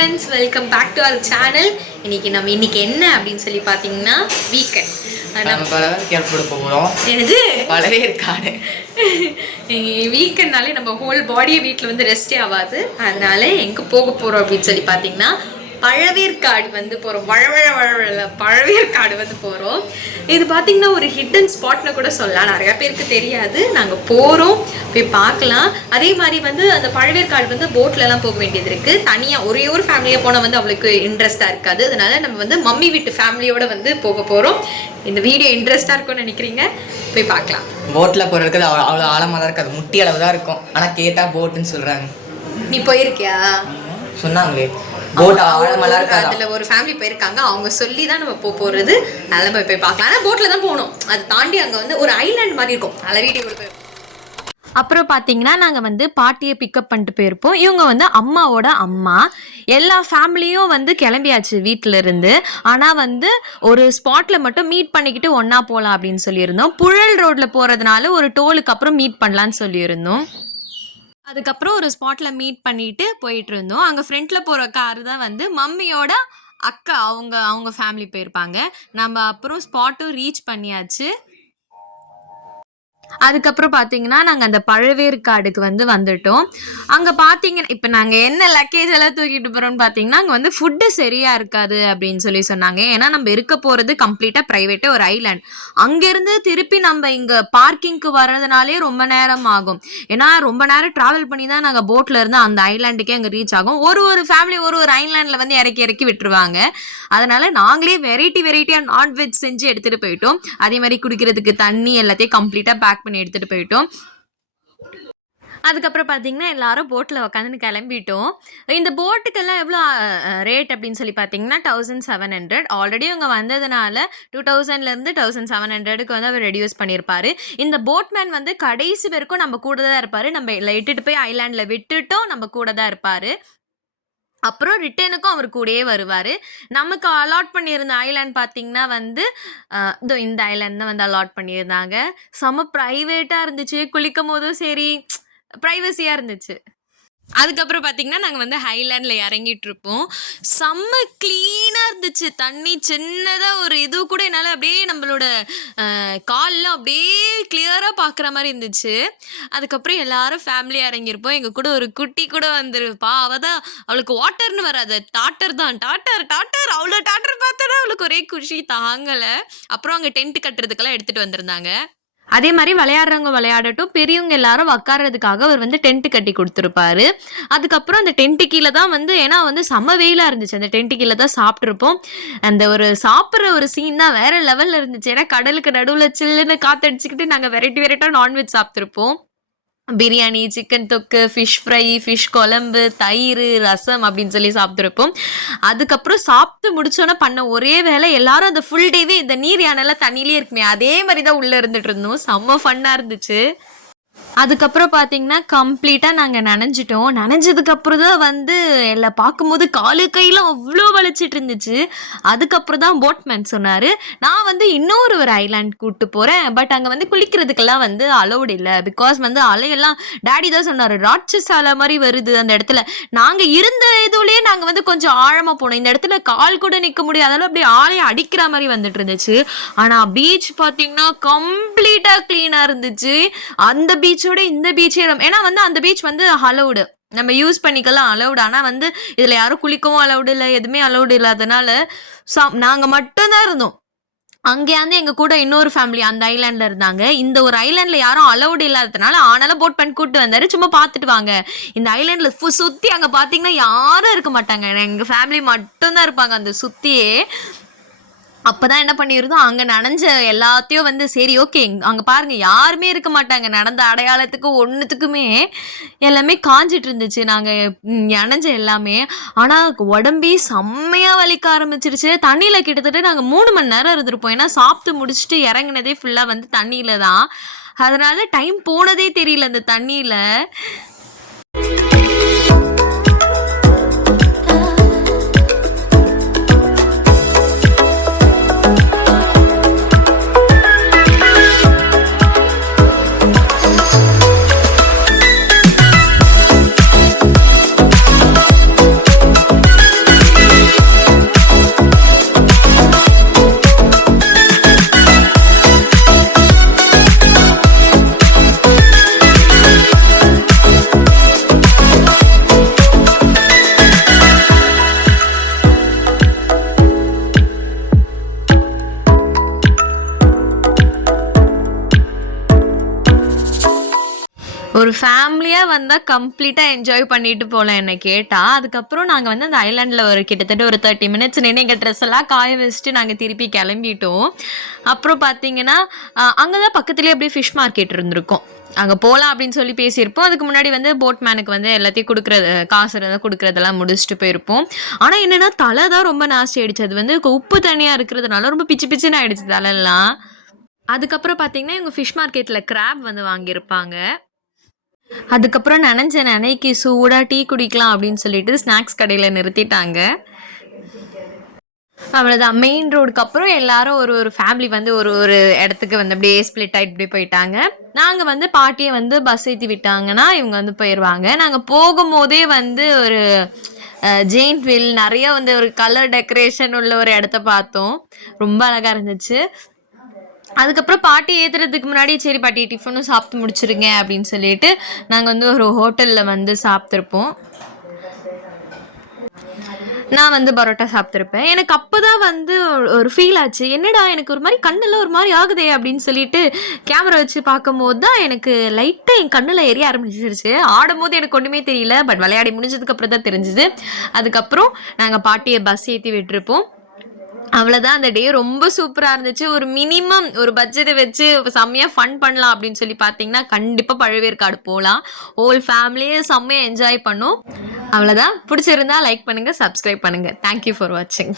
Friends, welcome back to our channel. இன்னைக்கு என்ன அப்படின்னு சொல்லி பார்த்தீங்கன்னா வீக்கெண்ட். வீக்கெண்ட்னாலே நம்ம ஹோல் பாடியை வீட்டில் வந்து ரெஸ்டே ஆகாது. அதனால எங்கே போக போகிறோம் அப்படின்னு சொல்லி பார்த்தீங்கன்னா பழவேற்காடு வந்து போகிறோம். பழவேற்காடு வந்து போகிறோம். இது பார்த்திங்கன்னா ஒரு ஹிடன் ஸ்பாட்னு கூட சொல்லலாம். நிறையா பேருக்கு தெரியாது. நாங்கள் போகிறோம், போய் பார்க்கலாம். அதே மாதிரி வந்து அந்த பழவேற்காடு வந்து போட்லலாம் போக வேண்டியது இருக்குது. தனியாக ஒரே ஒரு ஃபேமிலியாக போனால் வந்து அவளுக்கு இன்ட்ரெஸ்ட்டாக இருக்காது. அதனால நம்ம வந்து மம்மி வீட்டு ஃபேமிலியோடு வந்து போக போகிறோம். இந்த வீடியோ இன்ட்ரெஸ்ட்டாக இருக்கும்னு நினைக்கிறீங்க, போய் பார்க்கலாம். போட்டில் போகிறதுக்கு அவ்வளோ ஆழமாக தான் இருக்காது, முட்டி அளவு தான் இருக்கும். ஆனால் கேட்டால் போட்டுன்னு சொல்கிறாங்க. நீ போயிருக்கியா? சொன்னாங்களே போட் ஆழமெல்லாம் இருக்காது. அதில் ஒரு ஃபேமிலி போயிருக்காங்க, அவங்க சொல்லி தான் நம்ம போகிறது. அதெல்லாம் போய் பார்க்கலாம். ஆனால் போட்டில் தான் போகணும். அதை தாண்டி அங்கே வந்து ஒரு ஐலாண்ட் மாதிரி இருக்கும். அதில் வீடியோ போய் அப்புறம் பார்த்தீங்கன்னா நாங்கள் வந்து பாட்டியை பிக்கப் பண்ணிட்டு போயிருப்போம். இவங்க வந்து அம்மாவோட அம்மா. எல்லா ஃபேமிலியும் வந்து கிளம்பியாச்சு வீட்டில இருந்து. ஆனால் வந்து ஒரு ஸ்பாட்டில் மட்டும் மீட் பண்ணிக்கிட்டு ஒன்றா போகலாம் அப்படின்னு சொல்லியிருந்தோம். புழல் ரோட்டில் போகிறதுனால ஒரு டோலுக்கு அப்புறம் மீட் பண்ணலான்னு சொல்லியிருந்தோம். அதுக்கப்புறம் ஒரு ஸ்பாட்டில் மீட் பண்ணிட்டு போயிட்டு இருந்தோம். அங்கே ஃப்ரண்ட்டில் போகிற காரு தான் வந்து மம்மியோட அக்கா, அவங்க ஃபேமிலி போயிருப்பாங்க. நம்ம அப்புறம் ஸ்பாட்டும் ரீச் பண்ணியாச்சு. அதுக்கப்புறம் பார்த்தீங்கன்னா நாங்கள் அந்த பழவேற்காடுக்கு வந்து வந்துட்டோம். அங்கே பார்த்தீங்கன்னா இப்போ நாங்கள் என்ன லக்கேஜ் எல்லாம் தூக்கிட்டு போகிறோம்னு பார்த்தீங்கன்னா அங்கே வந்து ஃபுட்டு சரியாக இருக்காது அப்படின்னு சொன்னாங்க. ஏன்னா நம்ம இருக்க போகிறது கம்ப்ளீட்டாக ப்ரைவேட்டாக ஒரு ஐலாண்ட். அங்கேருந்து திருப்பி நம்ம இங்கே பார்க்கிங்க்கு வர்றதுனாலே ரொம்ப நேரம் ஆகும். ஏன்னா ரொம்ப நேரம் ட்ராவல் பண்ணி தான் நாங்கள் போட்டில் இருந்து அந்த ஐலாண்டுக்கே அங்கே ரீச் ஆகும். ஒரு ஃபேமிலி ஒரு ஐலாண்டில் வந்து இறக்கி விட்டுருவாங்க. அதனால நாங்களே வெரைட்டியாக நான்வெஜ் செஞ்சு எடுத்துகிட்டு போயிட்டோம். அதே மாதிரி குடிக்கிறதுக்கு தண்ணி எல்லாத்தையும் கம்ப்ளீட்டாக பேக் பண்ணி எடுத்துகிட்டு போயிட்டோம். அதுக்கப்புறம் பார்த்தீங்கன்னா எல்லாரும் போட்டில் உட்காந்துன்னு கிளம்பிட்டோம். இந்த போட்டுக்கெல்லாம் எவ்வளோ ரேட் அப்படின்னு சொல்லி பார்த்தீங்கன்னா 1700. ஆல்ரெடி அவங்க வந்ததுனால 2000லேருந்து 1700க்கு வந்து அவர் ரெடியூஸ் பண்ணியிருப்பார். இந்த போட்மேன் வந்து கடைசி வரைக்கும் நம்ம கூட தான் இருப்பார். நம்ம இட்டுட்டு போய் ஐலாண்டில் விட்டுட்டோம், நம்ம கூட தான் இருப்பார். அப்புறம் ரிட்டனுக்கும் அவர் கூடயே வருவார். நமக்கு அலாட் பண்ணியிருந்த ஐலாண்ட் பார்த்திங்கன்னா வந்து இந்த ஐலாண்ட் தான் வந்து அலாட் பண்ணியிருந்தாங்க. செம்ம ப்ரைவேட்டாக இருந்துச்சு. குளிக்கும் போதும் சரி ப்ரைவசியாக இருந்துச்சு. அதுக்கப்புறம் பார்த்திங்கன்னா நாங்கள் வந்து ஹைலாண்டில் இறங்கிட்டுருப்போம். செம்ம க்ளீனாக இருந்துச்சு. தண்ணி சின்னதாக ஒரு இது கூட என்னால் அப்படியே நம்மளோட கால்லாம் அப்படியே கிளியராக பார்க்குற மாதிரி இருந்துச்சு. அதுக்கப்புறம் எல்லாரும் ஃபேமிலியாக இறங்கியிருப்போம். எங்கள் கூட ஒரு குட்டி கூட வந்துருப்பா. அவளுக்கு வாட்டர்னு வராது, டாட்டர் அவ்வளோ டாட்டர் பார்த்தோன்னா அவளுக்கு ஒரே குஷி தாங்கலை. அப்புறம் அங்கே டென்ட் கட்டுறதுக்கெல்லாம் எடுத்துகிட்டு வந்திருந்தாங்க. அதே மாதிரி விளையாடுறவங்க விளையாடட்டும், பெரியவங்க எல்லாரும் உட்கார்றதுக்காக அவர் வந்து டென்ட் கட்டி கொடுத்துருப்பாரு. அதுக்கப்புறம் அந்த டென்ட்டு கீழே தான் வந்து, ஏன்னா வந்து செம்ம வெயிலாக இருந்துச்சு, அந்த டென்ட்டு கீழே தான் சாப்பிட்ருப்போம். அந்த ஒரு சாப்பிட்ற ஒரு சீன் தான் வேற லெவலில் இருந்துச்சு. ஏன்னா கடலுக்கு நடுவில் சில்லுன்னு காற்றடிச்சுக்கிட்டு நாங்கள் வெரைட்டியாக நான்வெஜ் சாப்பிட்ருப்போம். பிரியாணி, சிக்கன் தொக்கு, ஃபிஷ் ஃப்ரை, ஃபிஷ் குழம்பு, தயிர், ரசம் அப்படின்னு சொல்லி சாப்பிட்ருப்போம். அதுக்கப்புறம் சாப்பிட்டு முடிச்சோன்னே பண்ண ஒரே வேலை எல்லாரும் அந்த ஃபுல் டேவே இந்த நீர் யானைலாம் தண்ணியிலே இருக்குமே அதே மாதிரி தான் உள்ளே இருந்துட்டு இருந்தோம். செம்ம ஃபன்னாக இருந்துச்சு. அதுக்கப்புறம் பார்த்தீங்கன்னா கம்ப்ளீட்டாக நாங்கள் நனைஞ்சிட்டோம். நனைஞ்சதுக்கப்புறம் தான் வந்து எல்லாம் பார்க்கும்போது காலு கையில் அவ்வளோ வலிச்சிட்டு இருந்துச்சு. அதுக்கப்புறம் தான் போட்மேன் சொன்னார், நான் வந்து இன்னொரு ஐலாண்ட் கூப்பிட்டு போகிறேன், பட் அங்கே வந்து குளிக்கிறதுக்கெல்லாம் வந்து அலௌட் இல்லை. பிகாஸ் வந்து அலையெல்லாம் டேடி தான் சொன்னார், ராட்சஸ் அலை மாதிரி வருது அந்த இடத்துல. நாங்கள் இருந்த இதுலேயே நாங்கள் வந்து கொஞ்சம் ஆழமாக போனோம். இந்த இடத்துல கால் கூட நிற்க முடியாதாலும் அப்படியே ஆலையை அடிக்கிற மாதிரி வந்துட்டு இருந்துச்சு. ஆனால் பீச் பார்த்தீங்கன்னா கம்ப்ளீட்டாக க்ளீனாக இருந்துச்சு. அந்த பீச்சோட இந்த பீச்சே, ஏன்னா வந்து அந்த பீச் வந்து அலௌடு, நம்ம யூஸ் பண்ணிக்கலாம் அலௌடு. ஆனால் வந்து இதில் யாரும் குளிக்கவும் அலௌடு இல்லை, எதுவுமே அலௌடு இல்லாதனால நாங்கள் மட்டும்தான் இருந்தோம். அங்கேயாந்து எங்கள் கூட இன்னொரு ஃபேமிலி அந்த ஐலாண்டில் இருந்தாங்க. இந்த ஒரு ஐலாண்டில் யாரும் அலௌடு இல்லாததுனால ஆனாலும் போட் பண்ணி கூப்பிட்டு வந்தார், சும்மா பார்த்துட்டு வாங்க. இந்த ஐலாண்டில் சுற்றி அங்கே பார்த்தீங்கன்னா யாரும் இருக்க மாட்டாங்க, எங்கள் ஃபேமிலி மட்டும்தான் இருப்பாங்க அந்த சுற்றியே. அப்போ தான் என்ன பண்ணியிருந்தோம், அங்கே நனைஞ்ச எல்லாத்தையும் வந்து சரி ஓகே அங்கே பாருங்கள் யாருமே இருக்க மாட்டாங்க, நடந்த அடையாளத்துக்கு ஒன்றுத்துக்குமே எல்லாமே காஞ்சிட்டு இருந்துச்சு நாங்கள் நனைஞ்ச எல்லாமே. ஆனால் உடம்பே செம்மையாக வலிக்க ஆரம்பிச்சிருச்சு. தண்ணியில் கிட்டத்தட்ட நாங்கள் 3 மணி நேரம் இருந்துருப்போம். ஏன்னா சாப்பிட்டு முடிச்சுட்டு இறங்கினதே ஃபுல்லாக வந்து தண்ணியில் தான். அதனால டைம் போனதே தெரியல அந்த தண்ணியில். ஒரு ஃபேமிலியா வந்தா கம்ப்ளீட்டா என்ஜாய் பண்ணிட்டு போலாம் என்ன கேட்டா. அதுக்கப்புறம் நாங்க வந்து அந்த ஐலேண்ட்ல ஒரு கிட்டத்தட்ட ஒரு 30 மினிட்ஸ் நின்னு எங்க ட்ரெஸ் எல்லாம் காய வச்சுட்டு நாங்க திருப்பி கிளம்பிட்டோம். அப்புறம் பார்த்தீங்கன்னா, அங்க தான் பக்கத்திலேயே அப்படியே ஃபிஷ் மார்க்கெட் இருந்திருக்கும். அங்க போலாம் அப்படின்னு சொல்லி பேசியிருப்போம். அதுக்கு முன்னாடி வந்து போட்மேனுக்கு வந்து எல்லாத்தையும் குடுக்குறது காசு இருந்தா குடுக்குறதெல்லாம் முடிச்சுட்டு போயிருப்போம். ஆனா என்னன்னா, தல தான் ரொம்ப நாஸ்டி ஆயிடுச்சு. அது வந்து உப்பு தண்ணியா இருக்கிறதுனால ரொம்ப பிச்சு பிச்சுன்னு ஆயிடுச்சு தலைலாம். அதுக்கப்புறம் பார்த்தீங்கன்னா, இவங்க ஃபிஷ் மார்க்கெட்ல கிராப் வந்து வாங்கியிருப்பாங்க. அதுக்கப்புறம் நனைஞ்ச நனைக்கு சூடா டீ குடிக்கலாம் அப்படின்னு சொல்லிட்டு ஸ்நாக்ஸ் கடையில நிறுத்திட்டாங்க. அவ்வளோதான். மெயின் ரோடுக்கு அப்புறம் எல்லாரும் ஒரு ஒரு ஃபேமிலி வந்து ஒரு ஒரு இடத்துக்கு வந்து அப்படியே ஸ்ப்ளிட் ஆயிட்டு இப்படி போயிட்டாங்க. நாங்க வந்து பாட்டிய வந்து பஸ் ஏத்தி விட்டாங்கன்னா, இவங்க வந்து போயிருவாங்க. நாங்க போகும்போதே வந்து ஒரு ஜெயிண்ட் வீல் நெறைய வந்து ஒரு கலர் டெக்கரேஷன் உள்ள ஒரு இடத்த பார்த்தோம். ரொம்ப அழகா இருந்துச்சு. அதுக்கப்புறம் பாட்டி ஏத்துறதுக்கு முன்னாடி சரி பாட்டி டிஃபனும் சாப்பிட்டு முடிச்சிருங்க அப்படின்னு சொல்லிட்டு நாங்க வந்து ஒரு ஹோட்டல்ல வந்து சாப்பிட்டுருப்போம். நான் வந்து பரோட்டா சாப்பிட்டுருப்பேன். எனக்கு அப்பதான் வந்து ஒரு ஃபீல் ஆச்சு. என்னடா எனக்கு ஒரு மாரி கண்ணெல்லாம் ஒரு மாரி ஆகுதே அப்படின்னு சொல்லிட்டு கேமரா வச்சு பார்க்கும்போது தான் எனக்கு லைட்டா என் கண்ணுல எரிய ஆரம்பிச்சிருச்சு. ஆடும்போது எனக்கு ஒண்ணுமே தெரியல. பட் விளையாடி முடிஞ்சதுக்கு அப்புறம் தான் தெரிஞ்சது. அதுக்கப்புறம் நாங்க பாட்டிய பஸ் ஏத்தி விட்டுருப்போம். அவ்வளோதான். அந்த டே ரொம்ப சூப்பரா இருந்துச்சு. ஒரு மினிமம் ஒரு பட்ஜெட்ட வச்சு செம்மையா ஃபன் பண்ணலாம் அப்படின்னு சொல்லி பார்த்தீங்கன்னா, கண்டிப்பா பழவேற்காடு போலாம். ஹோல் ஃபேமிலியே செம்மையா என்ஜாய் பண்ணோம். அவ்வளோதான். பிடிச்சிருந்தா லைக் பண்ணுங்க, சப்ஸ்கிரைப் பண்ணுங்க. தேங்க் யூ ஃபார் வாட்சிங்.